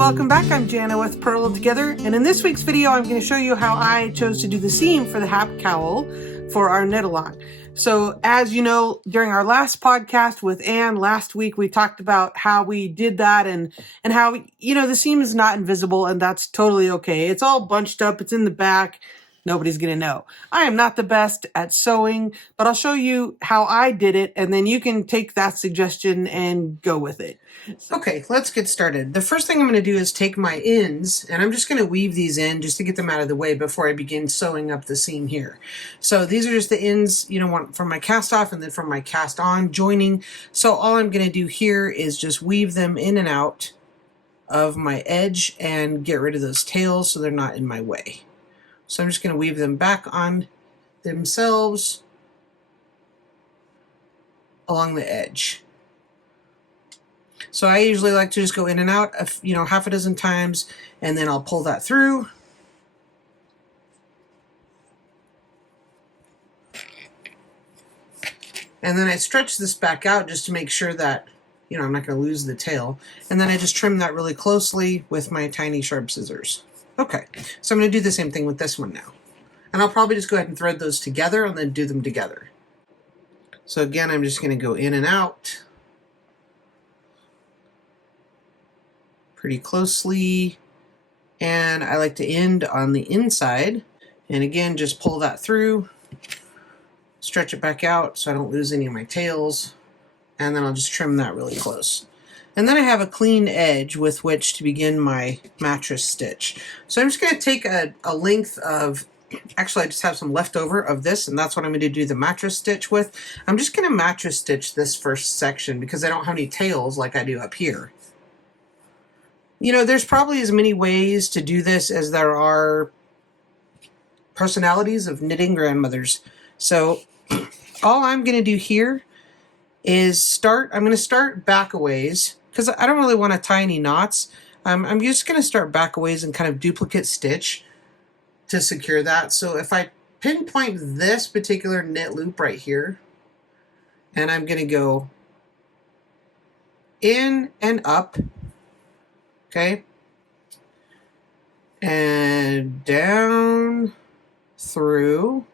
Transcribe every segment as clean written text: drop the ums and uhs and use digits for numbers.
welcome back. I'm Jana with Purl Together, and in this week's video I'm going to show you how I chose to do the seam for the Hap Cowl for our knit-along. So as you know, during our last podcast with Anne last week, we talked about how we did that and how, you know, the seam is not invisible, and that's totally okay. It's all bunched up, it's in the back. Nobody's going to know. I am not the best at sewing, but I'll show you how I did it, and then you can take that suggestion and go with it. Okay, let's get started. The first thing I'm going to do is take my ends, and I'm just going to weave these in just to get them out of the way before I begin sewing up the seam here. So these are just the ends, you know, from my cast off and then from my cast on joining. So all I'm going to do here is just weave them in and out of my edge and get rid of those tails so they're not in my way. So I'm just going to weave them back on themselves along the edge. So I usually like to just go in and out, you know, half a dozen times, and then I'll pull that through. And then I stretch this back out just to make sure that, you know, I'm not going to lose the tail. And then I just trim that really closely with my tiny sharp scissors. Okay, so I'm going to do the same thing with this one now. And I'll probably just go ahead and thread those together and then do them together. So again, I'm just going to go in and out pretty closely. And I like to end on the inside. And again, just pull that through, stretch it back out so I don't lose any of my tails. And then I'll just trim that really close. And then I have a clean edge with which to begin my mattress stitch. So I'm just going to take a length of, actually I just have some left over of this, and that's what I'm going to do the mattress stitch with. I'm just going to mattress stitch this first section because I don't have any tails like I do up here. You know, there's probably as many ways to do this as there are personalities of knitting grandmothers. So all I'm going to do here is I'm going to start back a ways, because I don't really want to tie any knots. I'm just going to start back a ways and kind of duplicate stitch to secure that. So if I pinpoint this particular knit loop right here, and I'm going to go in and up, okay, and down through,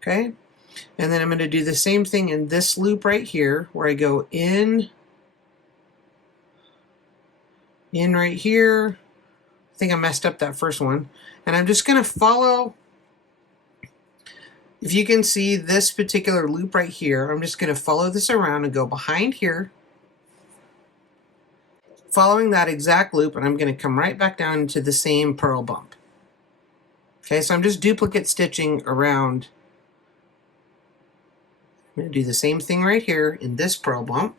okay. And then I'm going to do the same thing in this loop right here, where I go in right here. I think I messed up that first one. And I'm just going to follow, if you can see this particular loop right here, I'm just going to follow this around and go behind here, following that exact loop, and I'm going to come right back down into the same purl bump. Okay, so I'm just duplicate stitching around. I'm going to do the same thing right here in this purl bump.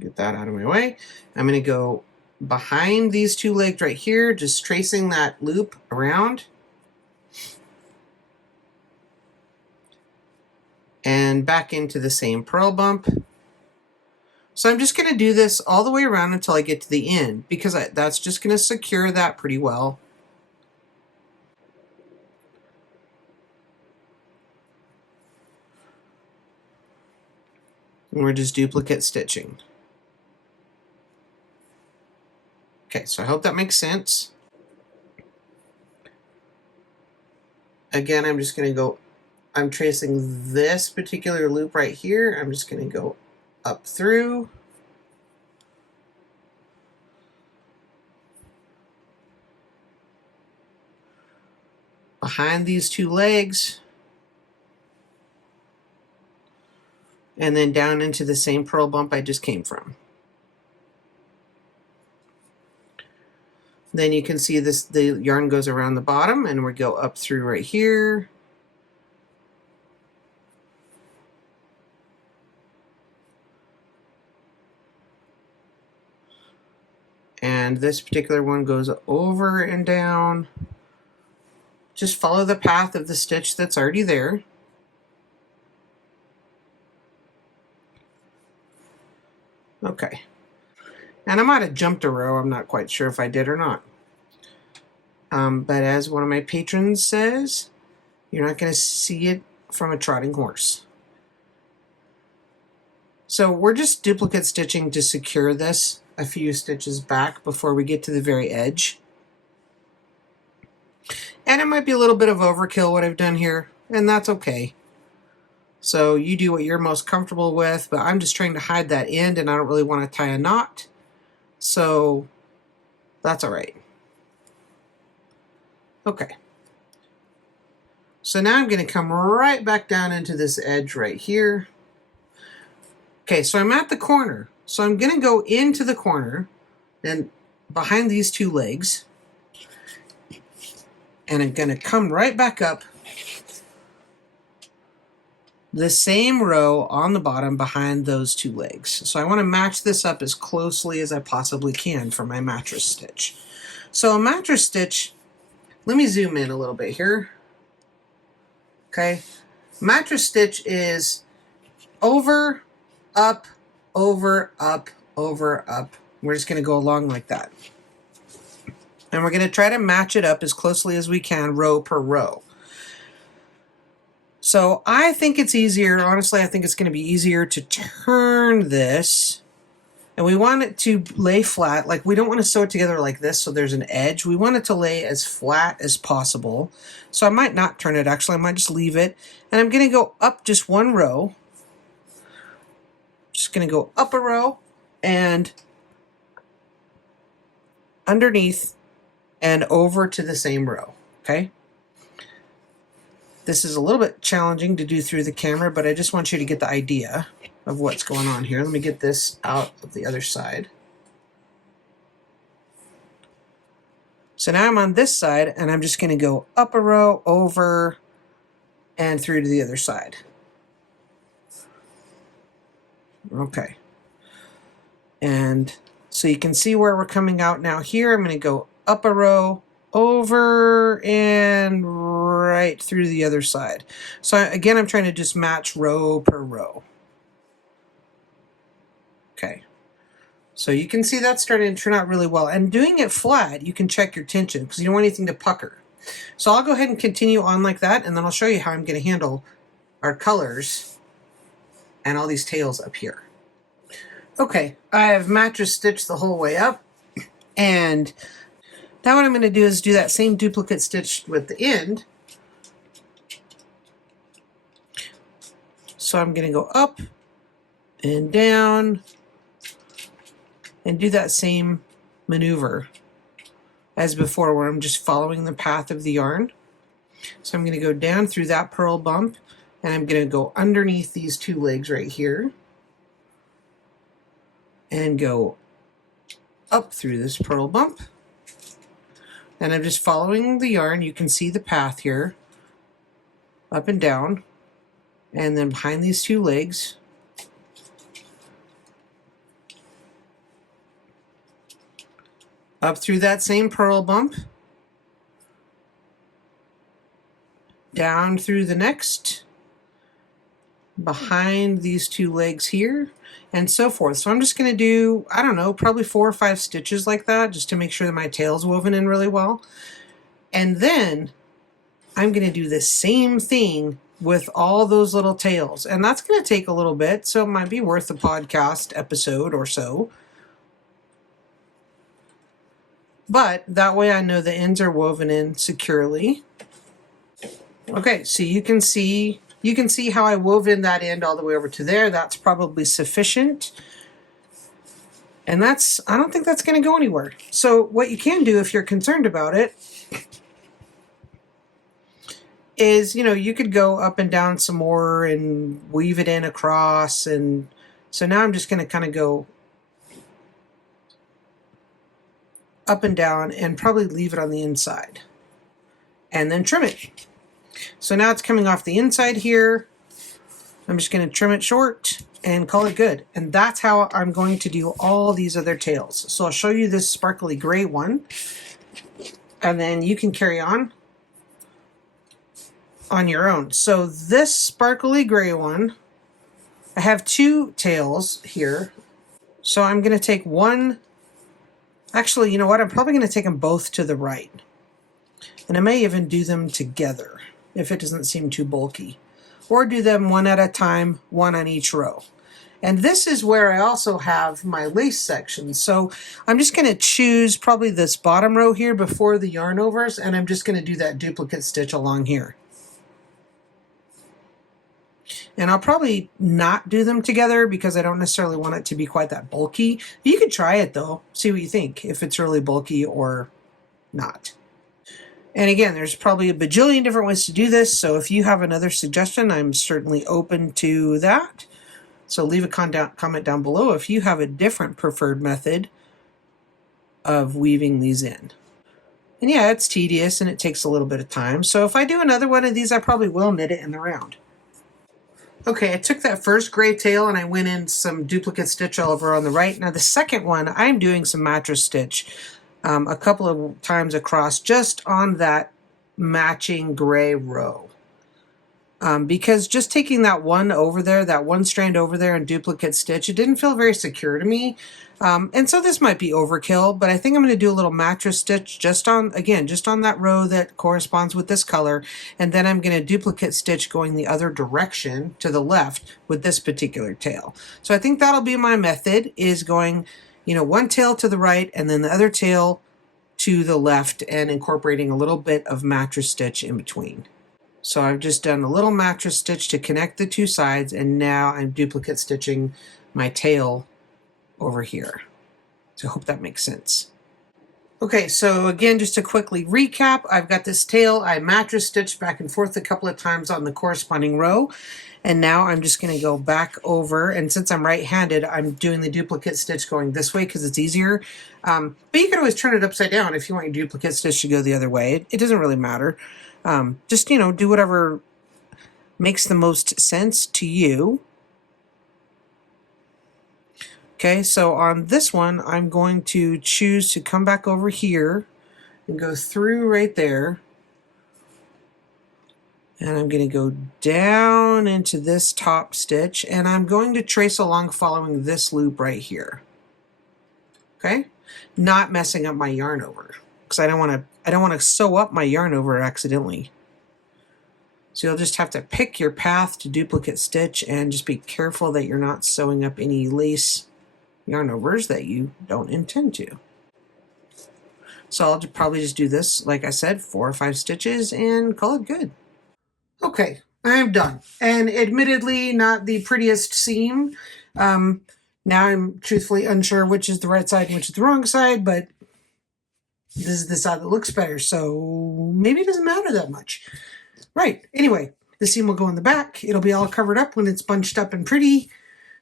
Get that out of my way. I'm going to go behind these two legs right here, just tracing that loop around. And back into the same purl bump. So I'm just going to do this all the way around until I get to the end, because that's just going to secure that pretty well. And we're just duplicate stitching. Okay, so I hope that makes sense. Again, I'm just going to go, I'm tracing this particular loop right here. I'm just going to go up through. Behind these two legs. And then down into the same purl bump I just came from. Then you can see this, the yarn goes around the bottom, and we go up through right here. And this particular one goes over and down. Just follow the path of the stitch that's already there. Okay, and I might have jumped a row. I'm not quite sure if I did or not. But as one of my patrons says, you're not going to see it from a trotting horse. So we're just duplicate stitching to secure this a few stitches back before we get to the very edge. And it might be a little bit of overkill what I've done here, and that's okay. So you do what you're most comfortable with, but I'm just trying to hide that end and I don't really want to tie a knot. So that's all right. Okay. So now I'm going to come right back down into this edge right here. Okay, so I'm at the corner. So I'm going to go into the corner and behind these two legs. And I'm going to come right back up the same row on the bottom behind those two legs. So I want to match this up as closely as I possibly can for my mattress stitch. So a mattress stitch, let me zoom in a little bit here. Okay, mattress stitch is over, up, over, up, over, up. We're just going to go along like that. And we're going to try to match it up as closely as we can, row per row. So I think it's easier, honestly, I think it's going to be easier to turn this. And we want it to lay flat, like we don't want to sew it together like this so there's an edge. We want it to lay as flat as possible. So I might not turn it, actually, I might just leave it. And I'm going to go up just one row. Just going to go up a row and underneath and over to the same row, okay? This is a little bit challenging to do through the camera, but I just want you to get the idea of what's going on here. Let me get this out of the other side. So now I'm on this side, and I'm just going to go up a row, over, and through to the other side. Okay. And so you can see where we're coming out now here. I'm going to go up a row, over, and right through the other side. So again, I'm trying to just match row per row. Okay. So you can see that's starting to turn out really well. And doing it flat, you can check your tension because you don't want anything to pucker. So I'll go ahead and continue on like that, and then I'll show you how I'm going to handle our colors and all these tails up here. Okay, I have mattress stitched the whole way up, and now what I'm going to do is do that same duplicate stitch with the end. So I'm going to go up and down and do that same maneuver as before, where I'm just following the path of the yarn. So I'm going to go down through that purl bump, and I'm going to go underneath these two legs right here and go up through this purl bump. And I'm just following the yarn. You can see the path here, up and down, and then behind these two legs. Up through that same purl bump, down through the next, behind these two legs here, and so forth. So I'm just going to do, I don't know, probably 4 or 5 stitches like that, just to make sure that my tail's woven in really well. And then I'm going to do the same thing with all those little tails. And that's going to take a little bit, so it might be worth a podcast episode or so. But that way I know the ends are woven in securely. Okay, so you can see how I wove in that end all the way over to there. That's probably sufficient. And I don't think that's going to go anywhere. So what you can do if you're concerned about it is, you could go up and down some more and weave it in across. And so now I'm just going to kind of go up and down and probably leave it on the inside and then trim it. So now it's coming off the inside here. I'm just going to trim it short and call it good. And that's how I'm going to do all these other tails. So I'll show you this sparkly gray one, and then you can carry on your own. So this sparkly gray one, I have 2 tails here. So I'm going to take one. Actually, you know what? I'm probably going to take them both to the right. And I may even do them together if it doesn't seem too bulky. Or do them one at a time, one on each row. And this is where I also have my lace section. So I'm just going to choose probably this bottom row here before the yarn overs, and I'm just going to do that duplicate stitch along here. And I'll probably not do them together because I don't necessarily want it to be quite that bulky. You could try it though, see what you think, if it's really bulky or not. And again, there's probably a bajillion different ways to do this, so if you have another suggestion, I'm certainly open to that. So leave a comment down below if you have a different preferred method of weaving these in. And yeah, it's tedious and it takes a little bit of time. So if I do another one of these, I probably will knit it in the round. Okay, I took that first gray tail and I went in some duplicate stitch all over on the right. Now the second one, I'm doing some mattress stitch a couple of times across just on that matching gray row. Because just taking that one over there, that one strand over there and duplicate stitch, it didn't feel very secure to me. And so this might be overkill, but I think I'm going to do a little mattress stitch just on, again, just on that row that corresponds with this color. And then I'm going to duplicate stitch going the other direction to the left with this particular tail. So I think that'll be my method, is going, you know, one tail to the right and then the other tail to the left and incorporating a little bit of mattress stitch in between. So I've just done a little mattress stitch to connect the two sides, and now I'm duplicate stitching my tail over here. So I hope that makes sense. Okay, so again, just to quickly recap, I've got this tail, I mattress stitched back and forth a couple of times on the corresponding row, and now I'm just going to go back over, and since I'm right-handed, I'm doing the duplicate stitch going this way because it's easier. But you can always turn it upside down if you want your duplicate stitch to go the other way. It doesn't really matter. Just, you know, do whatever makes the most sense to you. Okay, so on this one, I'm going to choose to come back over here and go through right there. And I'm going to go down into this top stitch, and I'm going to trace along following this loop right here. Okay, not messing up my yarn over, because I don't want to sew up my yarn over accidentally. So you'll just have to pick your path to duplicate stitch and just be careful that you're not sewing up any lace yarn overs that you don't intend to. So I'll probably just do this, like I said, 4 or 5 stitches and call it good. Okay, I am done. And admittedly, not the prettiest seam. Now I'm truthfully unsure which is the right side and which is the wrong side, but this is the side that looks better, so maybe it doesn't matter that much. Right, anyway, the seam will go in the back. It'll be all covered up when it's bunched up and pretty.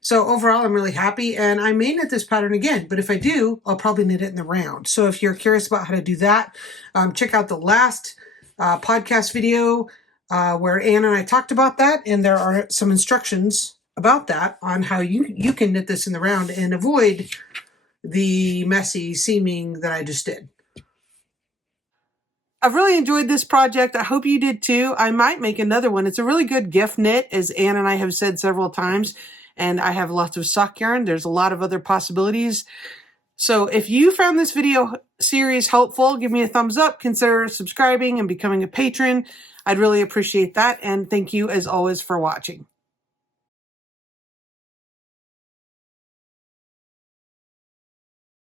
So overall, I'm really happy, and I may knit this pattern again, but if I do, I'll probably knit it in the round. So if you're curious about how to do that, check out the last podcast video where Anne and I talked about that, and there are some instructions about that on how you can knit this in the round and avoid the messy seaming that I just did. I've really enjoyed this project. I hope you did too. I might make another one. It's a really good gift knit, as Anne and I have said several times, and I have lots of sock yarn. There's a lot of other possibilities. So if you found this video series helpful, give me a thumbs up, consider subscribing and becoming a patron. I'd really appreciate that, and thank you as always for watching.